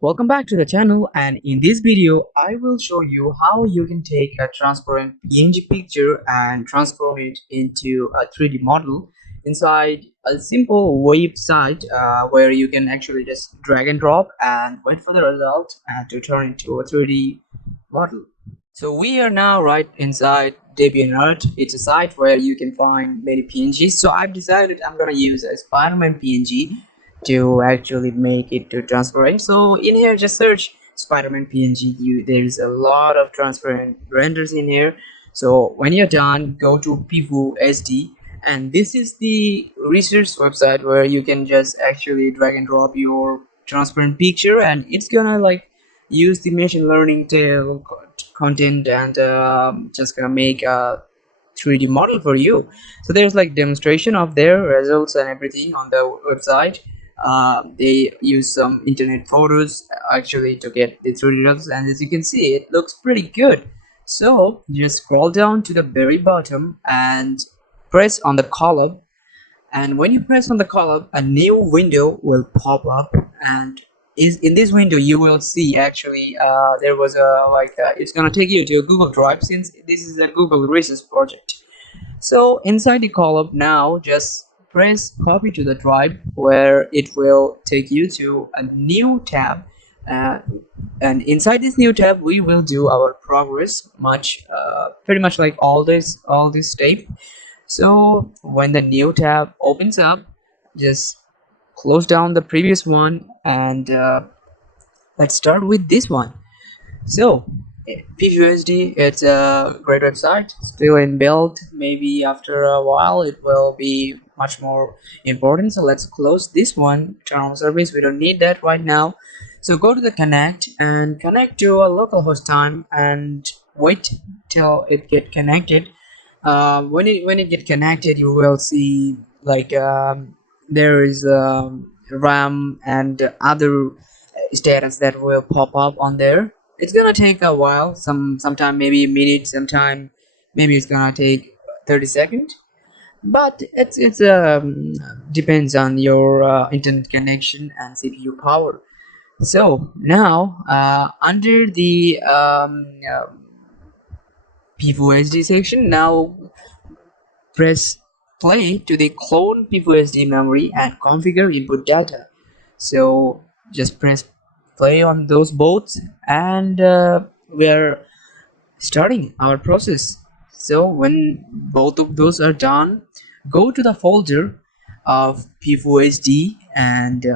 Welcome back to the channel, and in this video I will show you how you can take a transparent PNG picture and transform it into a 3D model inside a simple website where you can actually just drag and drop and wait for the result and to turn into a 3D model. So we are now right inside DeviantArt. It's a site where you can find many PNGs. So I've decided I'm gonna use a Spider-Man PNG to actually make it to transparent. So in here, just search Spider-Man PNG. There's a lot of transparent renders in here. So when you're done, go to PIFuHD, and this is the research website where you can just actually drag and drop your transparent picture, and it's gonna like use the machine learning tail content and just gonna make a 3D model for you. So there's like demonstration of their results and everything on the website. They use some internet photos actually to get the 3D results, and as you can see, it looks pretty good. So just scroll down to the very bottom and press on the column, and when you press on the column, a new window will pop up, and is in this window you will see actually there was a it's gonna take you to a Google Drive, since this is a Google research project. So inside the column, now just press copy to the drive, where it will take you to a new tab, uh, and inside this new tab we will do our progress pretty much like all this step. So when the new tab opens up, just close down the previous one, and let's start with this one. So PIFuHD, it's a great website, still in build. Maybe after a while it will be much more important. So let's close this one, turn on service. We don't need that right now. So go to the connect and connect to a localhost time and wait till it get connected. When it get connected, you will see like there is RAM and other status that will pop up on there. It's gonna take a while, sometime maybe a minute, sometime maybe it's gonna take 30 seconds, but it's depends on your internet connection and CPU power. So now under the PIFuHD section, now press play to the clone PIFuHD memory and configure input data. So just press play on those both, and we're starting our process. So when both of those are done, go to the folder of PIFuHD and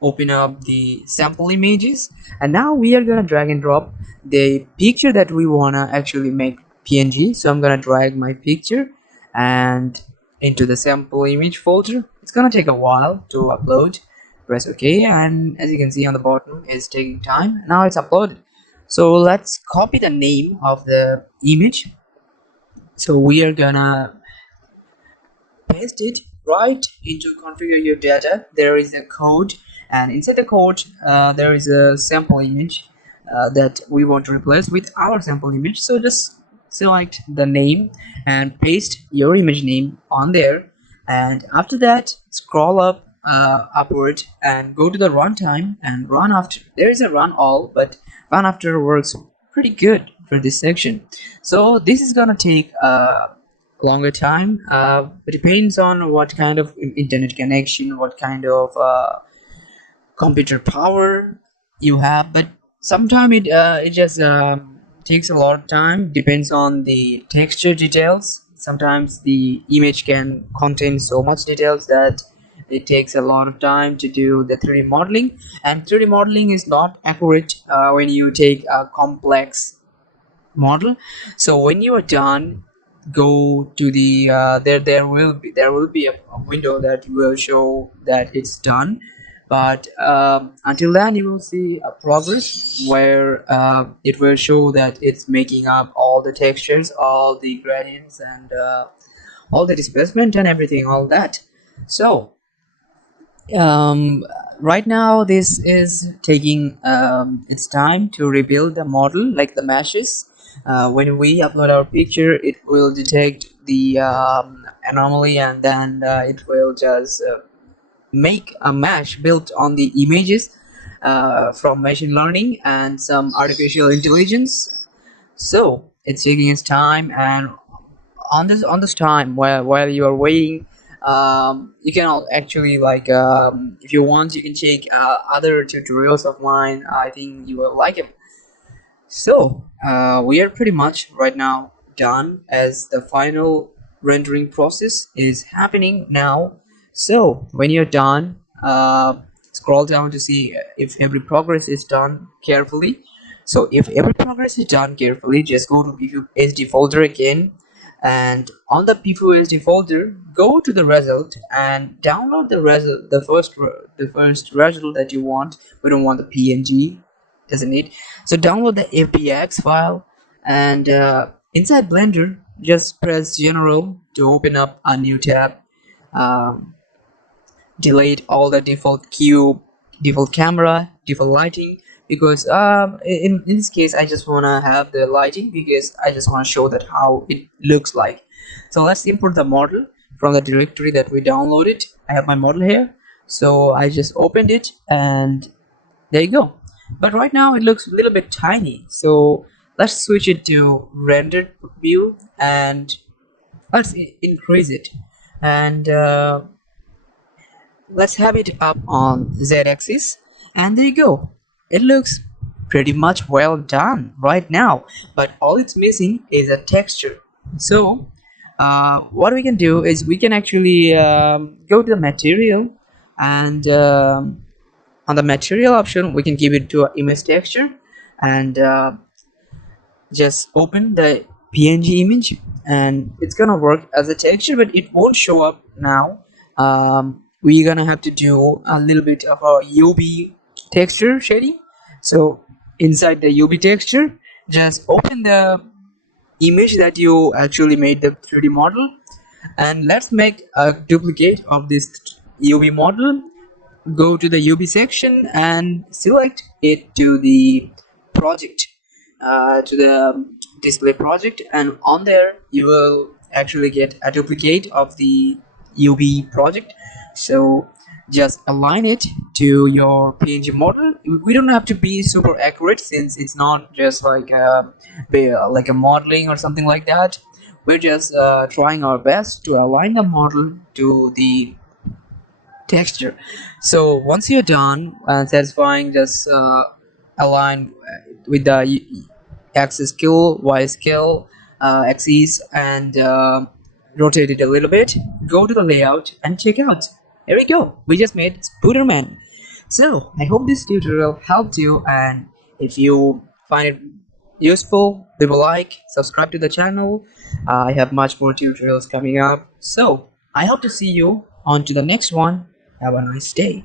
open up the sample images, and now we are gonna drag and drop the picture that we wanna actually make PNG. So I'm gonna drag my picture and into the sample image folder. It's gonna take a while to upload. Press OK, and as you can see on the bottom, it's taking time. Now it's uploaded. So let's copy the name of the image. So we are gonna paste it right into configure your data. There is a code, and inside the code there is a sample image that we want to replace with our sample image. So just select the name and paste your image name on there, and after that scroll up upward and go to the runtime and run after. There is a run all, but run after works pretty good for this section. So this is gonna take longer time. It depends on what kind of internet connection, what kind of computer power you have, but sometimes it just takes a lot of time. Depends on the texture details. Sometimes the image can contain so much details that it takes a lot of time to do the 3D modeling, and 3D modeling is not accurate when you take a complex model. So when you are done, go to the there will be a window that will show that it's done, but until then you will see a progress where it will show that it's making up all the textures, all the gradients, and all the displacement and everything, all that. So um, right now this is taking its time to rebuild the model, like the meshes. When we upload our picture, it will detect the anomaly, and then it will just make a mesh built on the images. from machine learning and some artificial intelligence. So it's taking its time, and on this time while you are waiting, you can actually like if you want, you can check other tutorials of mine. I think you will like it. So we are pretty much right now done, as the final rendering process is happening now. So when you're done, scroll down to see if every progress is done carefully. So if every progress is done carefully, just go to PIFuHD folder again, and on the PIFuHD folder, go to the result and download the result, the first result that you want. We don't want the PNG, doesn't it? So download the FBX file, and inside Blender, just press General to open up a new tab. Um, Delete all the default cube, default camera, default lighting, because in this case I just want to have the lighting because I just want to show that how it looks like. So let's import the model from the directory that we downloaded. I have my model here, so I just opened it, and there you go. But right now it looks a little bit tiny, so let's switch it to rendered view, and let's increase it, and let's have it up on z-axis, and there you go. It looks pretty much well done right now, but all it's missing is a texture. So what we can do is we can actually go to the material, and on the material option we can give it to image texture, and just open the PNG image, and it's gonna work as a texture, but it won't show up now. We're gonna have to do a little bit of a UV texture shading. So inside the UV texture, just open the image that you actually made the 3D model, and let's make a duplicate of this UV model. Go to the UV section and select it to the project, to the display project, and on there you will actually get a duplicate of the UV project. So just align it to your PNG model. We don't have to be super accurate, since it's not just like a modeling or something like that. We're just trying our best to align the model to the texture. So once you're done and satisfying, just align with the axis scale, y scale, axis, and rotate it a little bit. Go to the layout and check out. Here we go, we just made Spooderman. So I hope this tutorial helped you, and if you find it useful, leave a like, subscribe to the channel. I have much more tutorials coming up, so I hope to see you on to the next one. Have a nice day.